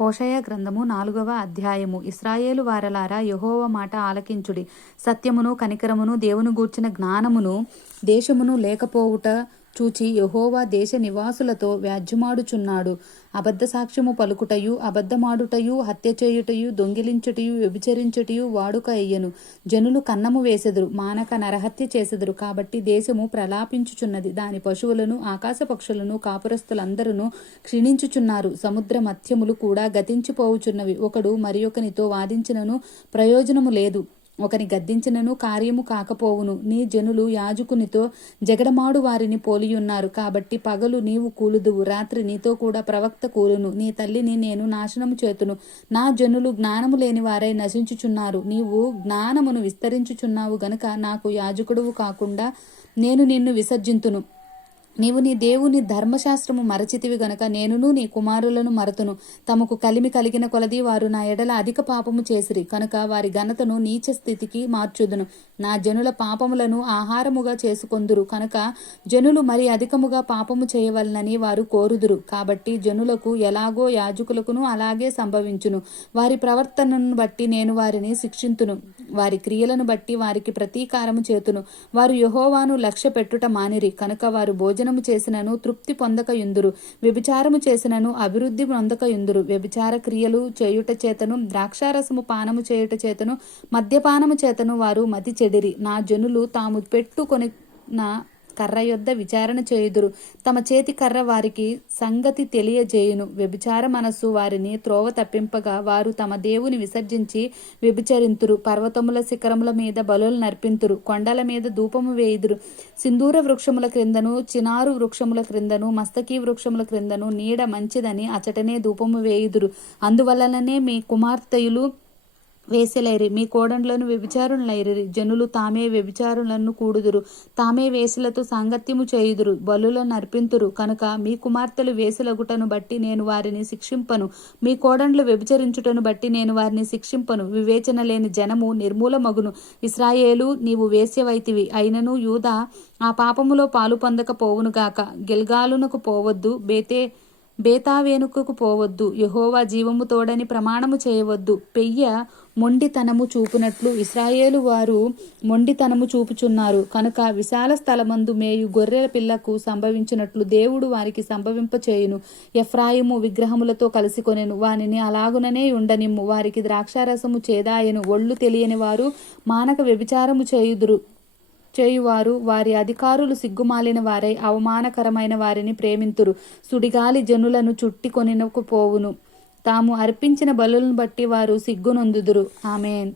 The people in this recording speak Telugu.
హోషయ గ్రంథము నాలుగవ అధ్యాయము. ఇస్రాయేలు వారలారా యహోవ మాట ఆలకించుడి. సత్యమును కనికరమును దేవుని గూర్చిన జ్ఞానమును దేశమును లేకపోవుట చూచి యహోవా దేశ నివాసులతో వ్యాజ్యమాడుచున్నాడు. అబద్ధ సాక్ష్యము పలుకుటయు అబద్ధమాడుటయు హత్య చేయుటయు దొంగిలించుటయు వ్యభిచరించుటయు వాడుక అయ్యను. జనులు కన్నము వేసెదురు మానక నరహత్య చేసెదురు. కాబట్టి దేశము ప్రలాపించుచున్నది. దాని పశువులను ఆకాశ పక్షులను కాపురస్తులందరూ క్షీణించుచున్నారు. సముద్ర మత్యములు కూడా గతించిపోవుచున్నవి. ఒకడు మరి ఒకనితో వాదించినను ప్రయోజనము లేదు. ఒకని గద్దించినను కార్యము కాకపోవును. నీ జనులు యాజకునితో జగడమాడు వారిని పోలియున్నారు. కాబట్టి పగలు నీవు కూలుదువు. రాత్రి నీతో కూడా ప్రవక్త కూలును. నీ తల్లిని నేను నాశనము చేతును. నా జనులు జ్ఞానము లేని వారై నశించుచున్నారు. నీవు జ్ఞానమును విస్తరించుచున్నావు గనుక నాకు యాజకుడువు కాకుండా నేను నిన్ను విసర్జింతును. నీవు నీ దేవుని ధర్మశాస్త్రము మరచితివి గనక నేనును నీ కుమారులను మరతును. తమకు కలిమి కలిగిన కొలది వారు నా ఎడల అధిక పాపము చేసిరి. కనుక వారి ఘనతను నీచ స్థితికి మార్చుదును. నా జనుల పాపములను ఆహారముగా చేసుకొందురు. కనుక జనులు మరి అధికముగా పాపము చేయవలనని వారు కోరుదురు. కాబట్టి జనులకు ఎలాగో యాజకులకును అలాగే సంభవించును. వారి ప్రవర్తనను బట్టి నేను వారిని శిక్షింతును. వారి క్రియలను బట్టి వారికి ప్రతీకారము చేతును. వారు యహోవాను లక్ష్య పెట్టుట మానిరి. కనుక వారు భోజనము చేసినను తృప్తి పొందకయుందురు వ్యభిచారము చేసినను అభివృద్ధి పొందకయుందురు వ్యభిచార క్రియలు చేయుట చేతను ద్రాక్షారసము పానము చేయుట చేతను మద్యపానము చేతను వారు మతి చెడిరి. నా జనులు తాము పెట్టుకొని నా కర్ర యొద్ద విచారణ చేయుదురు. తమ చేతి కర్ర వారికి సంగతి తెలియజేయును. వ్యభిచార మనస్సు వారిని త్రోవ తప్పింపగా వారు తమ దేవుని విసర్జించి వ్యభిచరింతురు. పర్వతముల శిఖరముల మీద బలులు నర్పింతురు. కొండల మీద ధూపము వేయుదురు. సింధూర వృక్షముల క్రిందను చినారు వృక్షముల క్రిందను మస్తకీ వృక్షముల క్రిందను నీడ మంచిదని అచటనే ధూపము వేయుదురు. అందువలననే మీ కుమార్తెయులు వేసెలైరి. మీ కోడండ్లను వ్యభిచారులైరి జనులు తామే వ్యభిచారులను కూడుదురు. తామే వేసులతో సాంగత్యము చేయుదురు. బలులను నర్పింతురు కనుక మీ కుమార్తెలు వేసులగుటను బట్టి నేను వారిని శిక్షింపను. మీ కోడండ్లు వ్యభిచరించుటను బట్టి నేను వారిని శిక్షింపను. వివేచన లేని జనము నిర్మూలమగును. ఇస్రాయేలు నీవు వేశ్యవైతివి. అయినను యూద ఆ పాపములో పాలు పొందకపోవునుగాక గిల్గాలునకు పోవద్దు. బేతే బేతావేనుకకు పోవద్దు యహోవా జీవము తోడని ప్రమాణము చేయవద్దు. పెయ్య మొండితనము చూపునట్లు ఇస్రాయేలు వారు మొండితనము చూపుచున్నారు. కనుక విశాల స్థలమందు మేయు గొర్రెల పిల్లకు సంభవించినట్లు దేవుడు వారికి సంభవింపచేయును ఎఫ్రాయిము విగ్రహములతో కలిసికొనెను. వానిని అలాగుననే ఉండనిమ్ము. వారికి ద్రాక్షారసము చేదాయను. ఒళ్ళు తెలియని వారు మానక వ్యభిచారము చేయుదురు. చేయువారు వారి అధికారులు సిగ్గుమాలిన వారై అవమానకరమైన వారిని ప్రేమింతురు. సుడిగాలి జనులను చుట్టి కొనినకు పోవును. తాము అర్పించిన బలులను బట్టి వారు సిగ్గునొందుదురు. ఆమెన్.